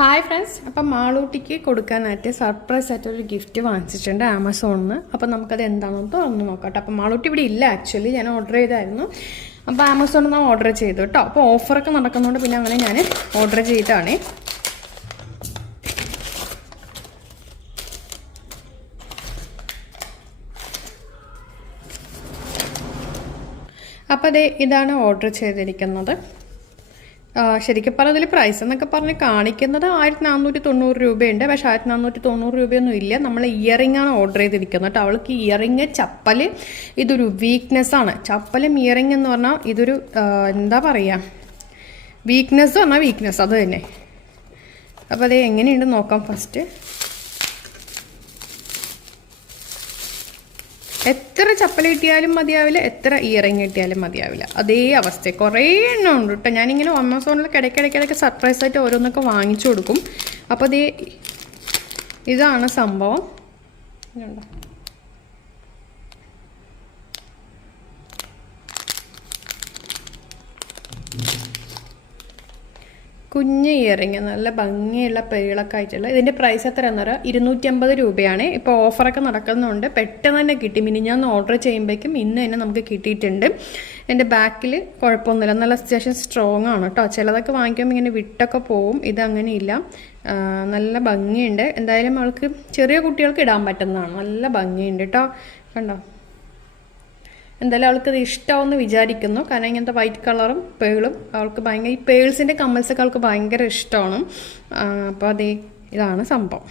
Hi friends, അപ്പം മാളൂട്ടിക്ക് കൊടുക്കാനായിട്ട് surprise ആയിട്ട് ഒരു ഗിഫ്റ്റ് വാങ്ങിച്ചിട്ടുണ്ട് ആമസോണിൽ നിന്ന്. അപ്പം നമുക്കത് എന്താണെന്ന് തുറന്ന് നോക്കട്ടെ. അപ്പം മാളൂട്ടി ഇവിടെ ഇല്ല, ആക്ച്വലി ഞാൻ ഓർഡർ ചെയ്തായിരുന്നു. അപ്പോൾ ആമസോണിൽ നിന്ന് ഓർഡർ ചെയ്തു കേട്ടോ. അപ്പോൾ ഓഫറൊക്കെ നടക്കുന്നതുകൊണ്ട് പിന്നെ അങ്ങനെ ഞാൻ ഓർഡർ ചെയ്തതാണ്. അപ്പോൾ ഇതാണ് ഓർഡർ ചെയ്തിരിക്കുന്നത്. ശരിക്കും പറഞ്ഞാൽ ഇതിൽ പ്രൈസ് എന്നൊക്കെ പറഞ്ഞ് കാണിക്കുന്നത് 1490 രൂപയുണ്ട്. പക്ഷേ 1490 രൂപയൊന്നും ഇല്ല. നമ്മൾ ഇയറിംഗ് ആണ് ഓർഡർ ചെയ്തിരിക്കുന്നത് കേട്ടോ. അവൾക്ക് ഇയറിംഗ്, ചപ്പൽ ഇതൊരു വീക്ക്നെസ്സാണ്. ചപ്പലും ഇയറിംഗ് എന്ന് പറഞ്ഞാൽ ഇതൊരു എന്താ പറയുക, വീക്ക്നെസ് പറഞ്ഞാൽ വീക്ക്നെസ് അത് തന്നെ. അപ്പോൾ അത് എങ്ങനെയുണ്ട് നോക്കാം. ഫസ്റ്റ് എത്ര ചപ്പൽ കിട്ടിയാലും മതിയാവില്ല, എത്ര ഇയറിംഗ് കിട്ടിയാലും മതിയാവില്ല. അതേ അവസ്ഥ കുറേ എണ്ണം ഉണ്ട് കേട്ടോ. ഞാനിങ്ങനെ ആമസോണിൽ ഇടയ്ക്കിടയ്ക്ക് സർപ്രൈസ് ആയിട്ട് ഓരോന്നൊക്കെ വാങ്ങിച്ചു കൊടുക്കും. അപ്പോൾ ഇതാണ് സംഭവം. കുഞ്ഞ് ഇയറിങ്, നല്ല ഭംഗിയുള്ള പേളൊക്കെ ആയിട്ടുള്ള. ഇതിൻ്റെ പ്രൈസ് എത്രയാണെന്ന് പറയാം, 250 രൂപയാണ്. ഇപ്പോൾ ഓഫറൊക്കെ നടക്കുന്നുണ്ട്. പെട്ടെന്ന് തന്നെ കിട്ടി. മിനിഞ്ഞാന്ന് ഓർഡർ ചെയ്യുമ്പോഴേക്കും ഇന്ന് തന്നെ നമുക്ക് കിട്ടിയിട്ടുണ്ട്. എൻ്റെ ബാക്കിൽ കുഴപ്പമൊന്നുമില്ല, നല്ല അത്യാവശ്യം സ്ട്രോങ് ആണ് കേട്ടോ. ചിലതൊക്കെ വാങ്ങിക്കുമ്പോൾ ഇങ്ങനെ വിട്ടൊക്കെ പോവും, ഇതങ്ങനെയില്ല. നല്ല ഭംഗിയുണ്ട്. എന്തായാലും അവൾക്ക് ചെറിയ കുട്ടികൾക്ക് ഇടാൻ പറ്റുന്നതാണ്. നല്ല ഭംഗിയുണ്ട് കേട്ടോ, കണ്ടോ. എന്തായാലും അവൾക്കത് ഇഷ്ടമാവെന്ന് വിചാരിക്കുന്നു. കാരണം ഇങ്ങനത്തെ വൈറ്റ് കളറും പേളും അവൾക്ക് ഭയങ്കര, ഈ പേൾസിൻ്റെ കമ്മൽസൊക്കെ അവൾക്ക് ഭയങ്കര ഇഷ്ടമാണ്. അപ്പോൾ ഇതാണ് സംഭവം.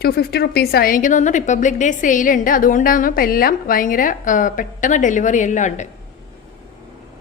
₹250. എനിക്ക് തോന്നുന്നു റിപ്പബ്ലിക് ഡേ സെയിലുണ്ട്, അതുകൊണ്ടാണ് ഇപ്പം എല്ലാം ഭയങ്കര പെട്ടെന്ന് ഡെലിവറി എല്ലാം ഉണ്ട്.